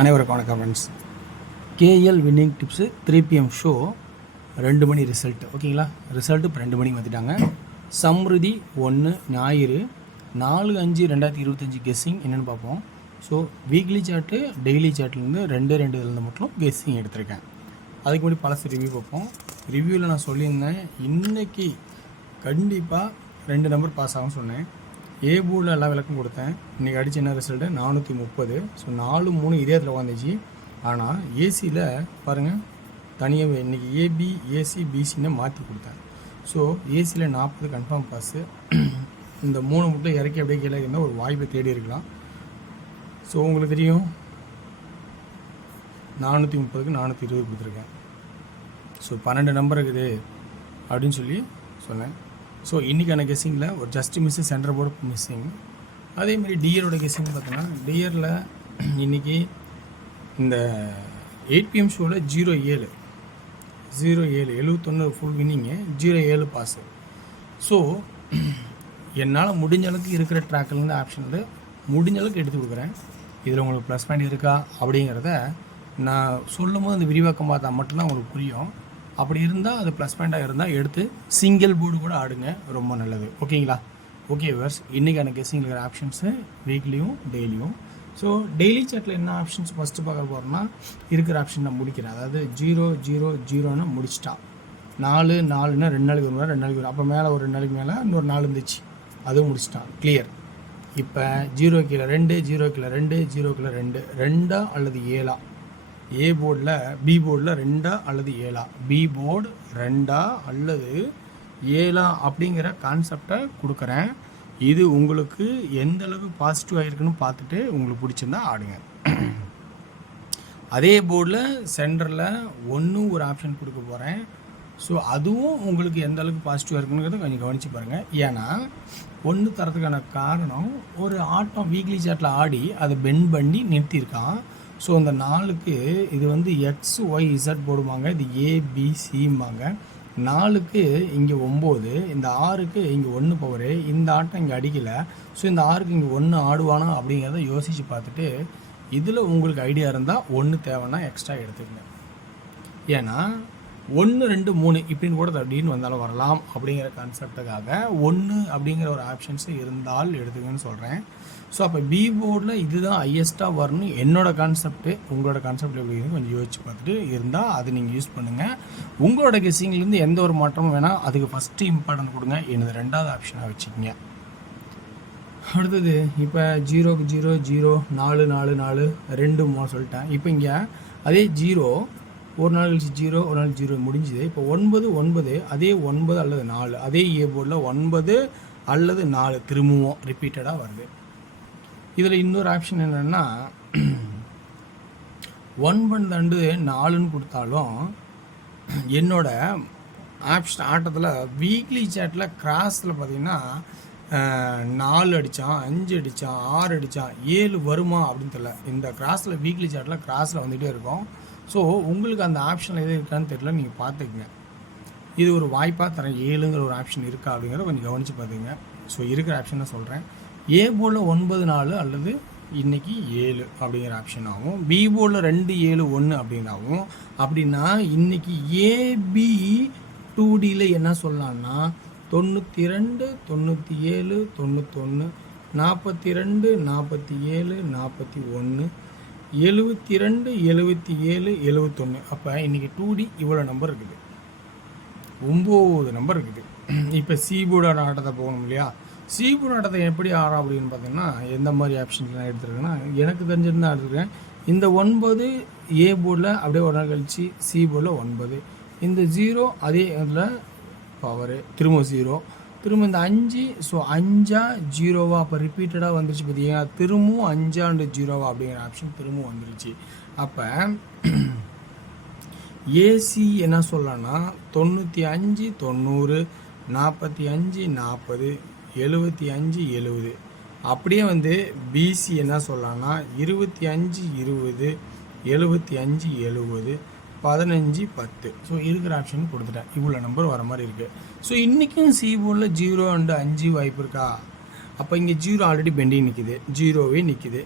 அனைவருக்கும் வணக்கம் friends. KL winning tips 3 PM show 2 மணி ரிசல்ட். ஓகேங்களா, ரிசல்ட்டு இப்போ 2 மணிக்கு வந்துட்டாங்க. சம்ருதி 1 ஞாயிறு 4/5/2025 கெஸ்ஸிங் என்னென்னு பார்ப்போம். ஸோ வீக்லி சார்ட்டு டெய்லி சார்ட்லேருந்து 2 இதுலேருந்து மட்டும் கெஸ்ஸிங் எடுத்திருக்கேன். அதுக்கு முன்னாடி பழசு ரிவ்யூ பார்ப்போம். ரிவ்யூவில் நான் சொல்லியிருந்தேன் இன்றைக்கி கண்டிப்பாக 2 நம்பர் பாஸ் ஆகும்னு சொன்னேன். ஏ போர்டில் எல்லா விளக்கும் கொடுத்தேன். இன்றைக்கி அடித்த என்ன ரிசல்ட்டு 430. ஸோ 4-3 இதே இடத்துல வந்துச்சு. ஆனால் ஏசியில் பாருங்கள் தனியாக இன்றைக்கி ஏபி ஏசி பிசின்னு மாற்றி கொடுத்தேன். ஸோ ஏசியில் 40 கன்ஃபார்ம் பாஸு. இந்த 3 மட்டும் இறக்கி அப்படியே கீழே இருந்தால் ஒரு வாய்ப்பை தேடி இருக்கலாம். ஸோ உங்களுக்கு தெரியும் 430க்கு 420 கொடுத்துருக்கேன். ஸோ 12 நம்பர் இருக்குது அப்படின்னு சொல்லி சொன்னேன். ஸோ இன்றைக்கான கெஸ்ஸிங்கில் ஒரு just miss centre board missing. அதேமாதிரி டியரோட கெஸ்ஸிங் பார்த்தோன்னா டியரில் இன்றைக்கி இந்த 8 PM ஷோவில் 0-7 71 ஃபுல் வின்னிங்கு, 0-7 பாஸு. ஸோ என்னால் முடிஞ்ச அளவுக்கு இருக்கிற ட்ராக்கிலேருந்து ஆப்ஷனில் முடிஞ்ச அளவுக்கு எடுத்து கொடுக்குறேன். இதில் உங்களுக்கு ப்ளஸ் பாயிண்ட் இருக்கா அப்படிங்கிறத நான் சொல்லும் போது அந்த விரிவாக்கம் பார்த்தா மட்டும்தான் உங்களுக்கு புரியும். அப்படி இருந்தால் அது ப்ளஸ் பாயிண்ட்டாக இருந்தால் எடுத்து சிங்கிள் போர்டு கூட ஆடுங்க, ரொம்ப நல்லது. ஓகேங்களா? ஓகே வர்ஸ், இன்றைக்கான கெஸ்ஸிங் இருக்கிற ஆப்ஷன்ஸு வீக்லியும் டெய்லியும். ஸோ டெய்லி சார்ட்டில் என்ன ஆப்ஷன்ஸ் ஃபஸ்ட்டு பார்க்க போகிறோன்னா இருக்கிற ஆப்ஷன் நான் முடிக்கிறேன். அதாவது 0-0-0ன்னு முடிச்சிட்டா. 4-4ன்னா 2 நாளைக்கு ஒரு 2 நாளைக்கு வரும். அப்போ மேலே ஒரு 2 நாளைக்கு மேலே இன்னொரு 4 இருந்துச்சு, அதுவும் முடிச்சிட்டான். கிளியர். இப்போ 0 கீழே 2 0 கீழே 2 0 கீழே 2 2 அல்லது 7 ஏ போர்டில் பி போர்டில் 2 அல்லது 7 பி போர்டு 2 அல்லது 7 அப்படிங்கிற கான்செப்டை கொடுக்குறேன். இது உங்களுக்கு எந்த அளவுக்கு பாசிட்டிவாக இருக்குன்னு பார்த்துட்டு உங்களுக்கு பிடிச்சிருந்தா ஆடுங்க. அதே போர்டில் சென்டரில் 1 ஒரு ஆப்ஷன் கொடுக்க போகிறேன். ஸோ அதுவும் உங்களுக்கு எந்த அளவுக்கு பாசிட்டிவாக இருக்குங்கிறத கொஞ்சம் கவனித்து பாருங்கள். ஏன்னா 1 தரத்துக்கான காரணம் ஒரு ஆட்டம் வீக்லி சார்ட்டில் ஆடி அதை பெண்ட் பண்ணி நிறுத்தியிருக்கான். ஸோ அந்த 4க்கு இது வந்து XYZ போடுவாங்க, இது ABCம்பாங்க. 4க்கு இங்கே 9, இந்த 6க்கு இங்கே 1 பவரு, இந்த ஆட்டம் இங்கே அடிக்கலை. ஸோ இந்த 6க்கு இங்கே 1 ஆடுவானா அப்படிங்கிறத யோசித்து பார்த்துட்டு இதில் உங்களுக்கு ஐடியா இருந்தால் 1 தேவைன்னா எக்ஸ்ட்ரா எடுத்துக்கங்க. ஏன்னா 1 2 3 இப்படின்னு கூட அப்படின்னு வந்தாலும் வரலாம் அப்படிங்கிற கான்செப்டுக்காக 1 அப்படிங்கிற ஒரு ஆப்ஷன்ஸு இருந்தால் எடுத்துக்கன்னு சொல்கிறேன். ஸோ அப்போ பி போர்டில் இதுதான் ஹையஸ்ட்டாக வரணும் என்னோட கான்செப்ட்டு. உங்களோட கான்செப்ட் எப்படி இருக்குன்னு கொஞ்சம் யோசிச்சு பார்த்துட்டு இருந்தால் அது நீங்கள் யூஸ் பண்ணுங்கள். உங்களோட கெஸ்ஸிங்லேருந்து எந்த ஒரு மாற்றமும் வேணால் அதுக்கு ஃபஸ்ட்டு இம்பார்ட்டன்ட் கொடுங்க. எனது 2வது ஆப்ஷனாக வச்சுக்கோங்க. அடுத்தது இப்போ 0க்கு 0 0 4 4 4 2 3 சொல்லிட்டேன். இப்போ இங்கே அதே 0 ஒரு நாள் கழிச்சு 0 ஒரு நாள் 0 முடிஞ்சுது. இப்போ 9 9 அதே 9 அல்லது 4 அதே ஏ போர்டில் 9 அல்லது 4 திரும்பவும் ரிப்பீட்டடாக வருது. இதில் இன்னொரு ஆப்ஷன் என்னென்னா 9-4ன்னு கொடுத்தாலும் என்னோட ஆப்ஷன் ஆட்டத்தில் வீக்லி சாட்டில் கிராஸில் பார்த்தீங்கன்னா 4 அடித்தான் 5 அடித்தான் 6 அடித்தான் 7 வருமா அப்படின்னு தெரியல. இந்த கிராஸில் வீக்லி சாட்டில் கிராஸில் வந்துகிட்டே இருக்கும். ஸோ உங்களுக்கு அந்த ஆப்ஷனில் எது இருக்கான்னு தெரியல, நீங்கள் பார்த்துக்குங்க. இது ஒரு வாய்ப்பாக தரேன். 7ங்கிற ஒரு ஆப்ஷன் இருக்கா அப்படிங்கிறத கொஞ்சம் கவனித்து பார்த்துங்க. ஸோ இருக்கிற ஆப்ஷன் தான் சொல்கிறேன். ஏ போர்டில் 9-4 அல்லது இன்றைக்கி 7 அப்படிங்கிற ஆப்ஷன் ஆகும். பி போர்டில் 2-7-1 அப்படின்னாகும். அப்படின்னா இன்றைக்கி ஏபி 2Dயில் என்ன சொல்லலாம்னா 92 97 91 42 47 41 72 77 71. அப்போ இன்றைக்கி 2D இவ்வளோ நம்பர் இருக்குது, 9 நம்பர் இருக்குது. இப்போ சி போர்டோட ஆட்டத்தை போகணும் இல்லையா? சி போர்டு ஆட்டத்தை எப்படி ஆடும் அப்படின்னு பார்த்தீங்கன்னா எந்த மாதிரி ஆப்ஷன்ஸ் நான் எடுத்துருக்கேன்னா எனக்கு தெரிஞ்சிருந்தால் எடுத்துருக்கேன். இந்த 9 ஏ போர்டில் அப்படியே ஒரு நாள் கழிச்சு சி போர்டில் 9, இந்த 0 அதே இதில் பவரு திரும்ப 0 திரும்ப இந்த 5. ஸோ 5 0 அப்போ ரிப்பீட்டடாக வந்துருச்சு பார்த்தீங்கன்னா திரும்பவும் 5-0 அப்படிங்கிற ஆப்ஷன் திரும்பவும் வந்துருச்சு. அப்போ ஏசி என்ன சொல்லலாம்னா 95 90 45 40 75 70. அப்படியே வந்து பிசி என்ன சொல்லலாம்னா 25 20 75 70 15 10. ஸோ இருக்கிற ஆப்ஷன் கொடுத்துட்டேன். இவ்வளோ நம்பர் வர மாதிரி இருக்குது. ஸோ இன்றைக்கும் சி போர்டில் 0 and 5 வாய்ப்பு இருக்கா? அப்போ இங்கே 0 ஆல்ரெடி பெண்டிங் நிற்கிது, 0வே நிற்கிது.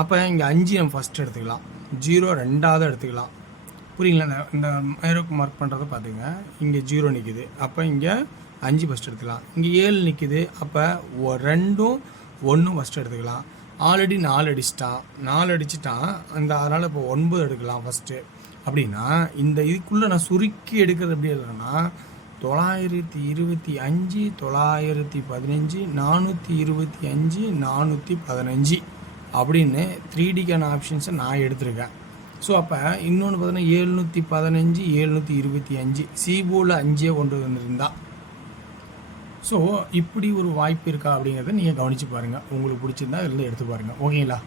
அப்போ இங்கே 5 நம்ம ஃபஸ்ட் எடுத்துக்கலாம், 0 ரெண்டாவது எடுத்துக்கலாம். புரியுங்களா? இந்த ஏரோக்கு மார்க் பண்ணுறத பார்த்துங்க. இங்கே 0 நிற்குது, அப்போ இங்கே 5 ஃபஸ்ட் எடுத்துக்கலாம். இங்கே 7 நிற்குது, அப்போ 2ம் 1 ஃபஸ்ட் எடுத்துக்கலாம். ஆல்ரெடி 4 அடிச்சிட்டான், 4 அடிச்சிட்டான் அந்த, அதனால் இப்போ 9 எடுக்கலாம் ஃபஸ்ட்டு. அப்படின்னா இந்த இதுக்குள்ளே நான் சுருக்கி எடுக்கிறது எப்படி எழுதுறேன்னா 925, 915, 425, 415 அப்படின்னு 3Dக்கான ஆப்ஷன்ஸை நான் எடுத்திருக்கேன். ஸோ அப்போ இன்னொன்று பார்த்தீங்கன்னா 715, 725 சிபோவில் 5 கொண்டு வந்திருந்தா. ஸோ இப்படி ஒரு வாய்ப்பு இருக்கா அப்படிங்கிறத நீங்கள் கவனித்து பாருங்கள். உங்களுக்கு பிடிச்சிருந்தா இதில் எடுத்து பாருங்கள். ஓகேங்களா?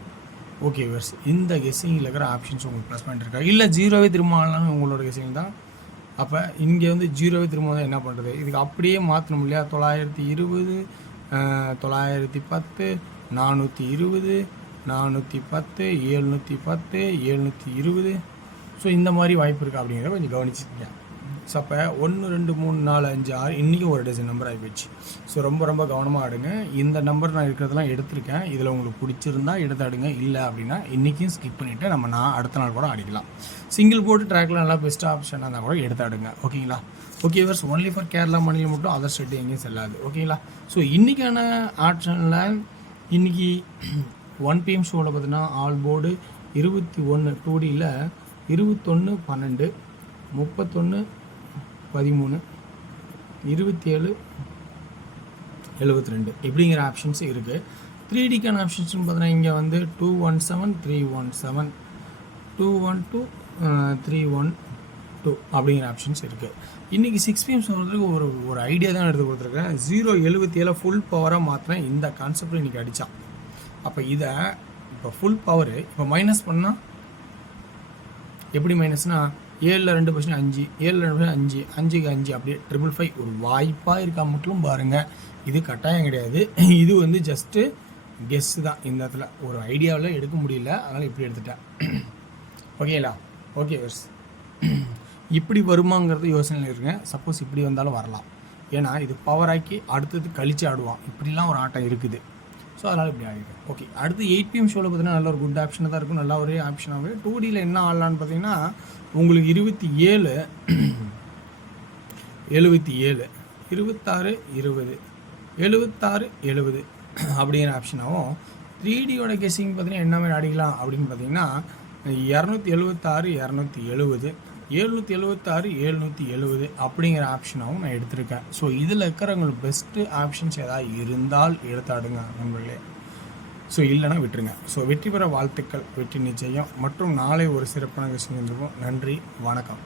ஓகே வர்ஸ், இந்த கெஸ்ஸிங்கில் இருக்கிற ஆப்ஷன்ஸ் உங்களுக்கு ப்ளஸ் பாயிண்ட் இருக்கா? இல்லை 0வே திரும்ப ஆகலாம் உங்களோட கெஸ்ஸிங் தான். அப்போ இங்கே வந்து 0வே திரும்ப தான் என்ன பண்ணுறது? இதுக்கு அப்படியே மாற்றணும் இல்லையா? 920, 910, 420, 410, 710, 720. ஸோ இந்த மாதிரி வாய்ப்பு இருக்கா அப்படிங்கிறத கொஞ்சம் கவனிச்சுக்கங்க. ஸோ அப்போ 1, 2, 3, 4, 5, 6 இன்றைக்கும் ஒரு டஜன் நம்பர் ஆகிப்போச்சு. ஸோ ரொம்ப கவனமாக ஆடுங்க. இந்த நம்பர் நான் இருக்கிறதெல்லாம் எடுத்திருக்கேன். இதில் உங்களுக்கு பிடிச்சிருந்தா எடுத்து ஆடுங்க. இல்லை அப்படின்னா இன்றைக்கும் ஸ்கிப் பண்ணிவிட்டு நான் அடுத்த நாள் கூட ஆடிக்கலாம். சிங்கிள் போர்டு ட்ராக்கில் நல்லா பெஸ்ட் ஆப்ஷனாக இருந்தால் கூட எடுத்து ஆடுங்க. ஓகேங்களா? ஓகே வர்ஸ், ஒன்லி ஃபார் கேரளா மாநிலம் மட்டும், அதர் ஸ்டேட் எங்கேயும் செல்லாது. ஓகேங்களா? ஸோ இன்றைக்கான ஆப்ஷனில் இன்றைக்கி 1 PM ஷோவில் பார்த்தீங்கன்னா ஆல் போர்டு 21 2Dயில் 21, 12, 31, 13, 27, 72 இப்படிங்கிற ஆப்ஷன்ஸ் இருக்குது. 3Dக்கான ஆப்ஷன்ஸ்னு பார்த்தீங்கன்னா இங்கே வந்து 217, 317, 212, 312 அப்படிங்கிற ஆப்ஷன்ஸ் இருக்குது. இன்றைக்கி 6 PM சொல்கிறதுக்கு ஒரு ஐடியா தான் எடுத்து கொடுத்துருக்கேன். 077 ஃபுல் பவராக மாத்திரம் இந்த கான்செப்டில் இன்றைக்கி அடித்தான். அப்போ இதை இப்போ ஃபுல் பவரு இப்போ மைனஸ் பண்ணால் எப்படி மைனஸ்னால் 7ல் 2% 5, 7ல் 2% 5, 5க்கு 5 அப்படியே 555 ஒரு வாய்ப்பாக இருக்கா மட்டும் பாருங்கள். இது கட்டாயம் கிடையாது. இது வந்து ஜஸ்ட்டு கெஸ்ஸு தான். இந்த இடத்துல ஒரு ஐடியாவில் எடுக்க முடியல, அதனால் இப்படி எடுத்துட்டேன். ஓகேங்களா? ஓகே வர்ஸ், இப்படி வருமாங்கிறது யோசனையில் இருக்குங்க. சப்போஸ் இப்படி வந்தாலும் வரலாம். ஏன்னா இது பவராக்கி அடுத்தது கழித்து ஆடுவான். இப்படிலாம் ஒரு ஆட்டம் இருக்குது. ஸோ அதனால் இப்படி ஆகிடும். ஓகே, அடுத்து 8 PM ஷோவில் பார்த்தீங்கன்னா நல்ல ஒரு குட் ஆப்ஷனாக தான் இருக்கும். நல்லா ஒரே ஆப்ஷனாகவே 2Dயில் என்ன ஆடலான்னு பார்த்தீங்கன்னா உங்களுக்கு 27, 77, 26, 20, 76, 70 அப்படிங்கிற ஆப்ஷனாகவும் 3Dயோட கெஸ்ஸிங் பார்த்தீங்கன்னா என்ன மாதிரி ஆடிக்கலாம் அப்படின்னு பார்த்தீங்கன்னா 276, 270, 776, 770 அப்படிங்கிற ஆப்ஷனாகவும் நான் எடுத்திருக்கேன். ஸோ இதில் இருக்கிறவங்களுக்கு பெஸ்ட்டு ஆப்ஷன்ஸ் ஏதாவது இருந்தால் எடுத்தாடுங்க நண்பர்களே. ஸோ இல்லைனா விட்டுருங்க. ஸோ வெற்றி பெற வாழ்த்துக்கள், வெற்றி நிச்சயம். மற்றும் நாளை ஒரு சிறப்பான விஷயம் இருந்திருக்கும். நன்றி, வணக்கம்.